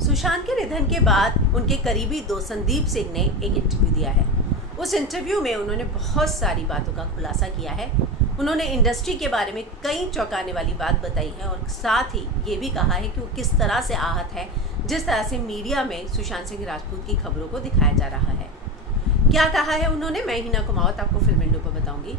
सुशांत के निधन के बाद उनके करीबी दोस्त संदीप सिंह ने एक इंटरव्यू दिया है। उस इंटरव्यू में उन्होंने बहुत सारी बातों का खुलासा किया है। उन्होंने इंडस्ट्री के बारे में कई चौंकाने वाली बात बताई है और साथ ही ये भी कहा है कि वो किस तरह से आहत है जिस तरह से मीडिया में सुशांत सिंह राजपूत की खबरों को दिखाया जा रहा है। क्या कहा है उन्होंने, मैं हिना कुमावत आपको फिल्म विंडो पर बताऊंगी।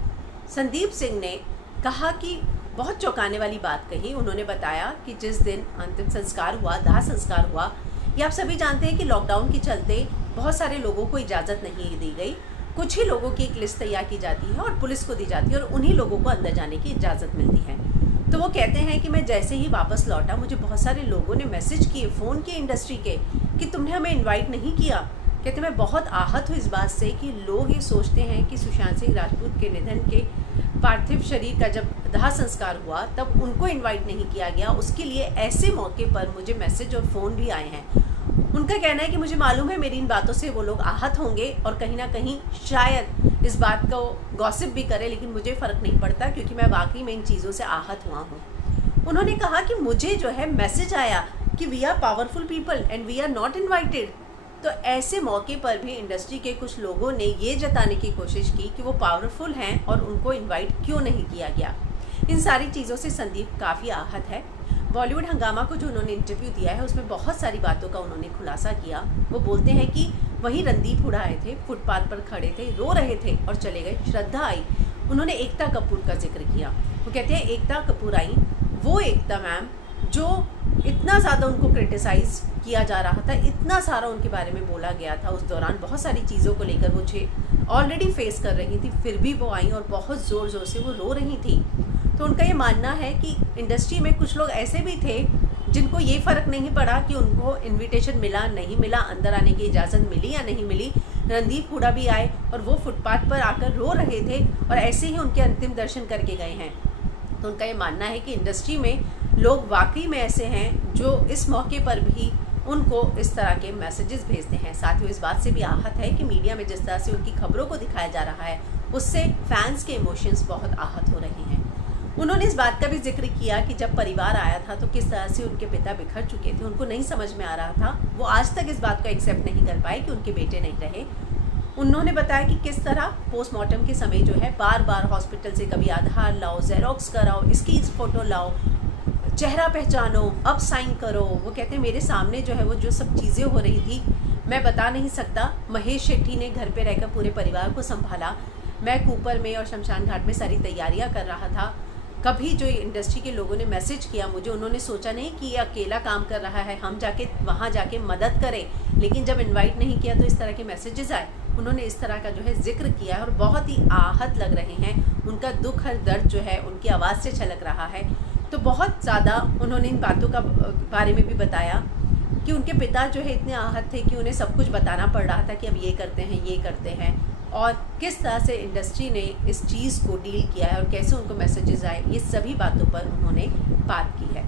संदीप सिंह ने कहा कि बहुत चौंकाने वाली बात कही। उन्होंने बताया कि जिस दिन अंतिम संस्कार हुआ, दाह संस्कार हुआ, ये आप सभी जानते हैं कि लॉकडाउन के चलते बहुत सारे लोगों को इजाज़त नहीं दी गई। कुछ ही लोगों की एक लिस्ट तैयार की जाती है और पुलिस को दी जाती है और उन्हीं लोगों को अंदर जाने की इजाज़त मिलती है। तो वो कहते हैं कि मैं जैसे ही वापस लौटा, मुझे बहुत सारे लोगों ने मैसेज किए, फ़ोन किए इंडस्ट्री के कि तुमने हमें इन्वाइट नहीं किया। कहते मैं बहुत आहत हूँ इस बात से कि लोग ये सोचते हैं कि सुशांत सिंह राजपूत के निधन के पार्थिव शरीर का जब दाह संस्कार हुआ तब उनको इनवाइट नहीं किया गया। उसके लिए ऐसे मौके पर मुझे मैसेज और फ़ोन भी आए हैं। उनका कहना है कि मुझे मालूम है मेरी इन बातों से वो लोग आहत होंगे और कहीं ना कहीं शायद इस बात को गॉसिप भी करे, लेकिन मुझे फ़र्क नहीं पड़ता क्योंकि मैं वाकई में इन चीज़ों से आहत हुआ हूँ। उन्होंने कहा कि मुझे जो है मैसेज आया कि we are powerful people and we are not invited. तो ऐसे मौके पर भी इंडस्ट्री के कुछ लोगों ने ये जताने की कोशिश की कि वो पावरफुल हैं और उनको इनवाइट क्यों नहीं किया गया। इन सारी चीज़ों से संदीप काफ़ी आहत है। बॉलीवुड हंगामा को जो उन्होंने इंटरव्यू दिया है उसमें बहुत सारी बातों का उन्होंने खुलासा किया। वो बोलते हैं कि वहीं रणदीप हुडा आए थे, फुटपाथ पर खड़े थे, रो रहे थे और चले गए। श्रद्धा आई, उन्होंने एकता कपूर का जिक्र किया। वो कहते हैं एकता कपूर आई, वो एकता मैम जो इतना ज़्यादा उनको क्रिटिसाइज़ किया जा रहा था, इतना सारा उनके बारे में बोला गया था उस दौरान, बहुत सारी चीज़ों को लेकर वो ऑलरेडी फेस कर रही थी, फिर भी वो आई और बहुत ज़ोर ज़ोर से वो रो रही थी। तो उनका ये मानना है कि इंडस्ट्री में कुछ लोग ऐसे भी थे जिनको ये फ़र्क नहीं पड़ा कि उनको इनविटेशन मिला नहीं मिला, अंदर आने की इजाज़त मिली या नहीं मिली। रणदीप हुडा भी आए और वो फुटपाथ पर आकर रो रहे थे और ऐसे ही उनके अंतिम दर्शन करके गए हैं। तो उनका ये मानना है कि इंडस्ट्री में लोग वाकई में ऐसे हैं जो इस मौके पर भी उनको इस तरह के मैसेजेस भेजते हैं। साथ ही इस बात से भी आहत है कि मीडिया में जिस तरह से उनकी खबरों को दिखाया जा रहा है उससे फैंस के इमोशंस बहुत आहत हो रहे हैं। उन्होंने इस बात का भी जिक्र किया कि जब परिवार आया था तो किस तरह से उनके पिता बिखर चुके थे, उनको नहीं समझ में आ रहा था। वो आज तक इस बात को एक्सेप्ट नहीं कर पाए कि उनके बेटे नहीं रहे। उन्होंने बताया कि किस तरह पोस्टमार्टम के समय जो है बार बार हॉस्पिटल से कभी आधार लाओ, जेरोक्स कराओ, इसकी फ़ोटो लाओ, चेहरा पहचानो, अब साइन करो। वो कहते हैं मेरे सामने जो है वो जो सब चीज़ें हो रही थी मैं बता नहीं सकता। महेश शेट्टी ने घर पे रहकर पूरे परिवार को संभाला। मैं कूपर में और शमशान घाट में सारी तैयारियां कर रहा था। कभी जो इंडस्ट्री के लोगों ने मैसेज किया मुझे, उन्होंने सोचा नहीं कि ये अकेला काम कर रहा है, हम जाके वहाँ जाके मदद करें। लेकिन जब इनवाइट नहीं किया तो इस तरह के मैसेजेस आए। उन्होंने इस तरह का जो है जिक्र किया है और बहुत ही आहत लग रहे हैं। उनका दुख हर दर्द जो है उनकी आवाज़ से छलक रहा है। तो बहुत ज़्यादा उन्होंने इन बातों का बारे में भी बताया कि उनके पिता जो है इतने आहत थे कि उन्हें सब कुछ बताना पड़ रहा था कि अब ये करते हैं, ये करते हैं, और किस तरह से इंडस्ट्री ने इस चीज़ को डील किया है और कैसे उनको मैसेजेस आए, ये सभी बातों पर उन्होंने बात की है।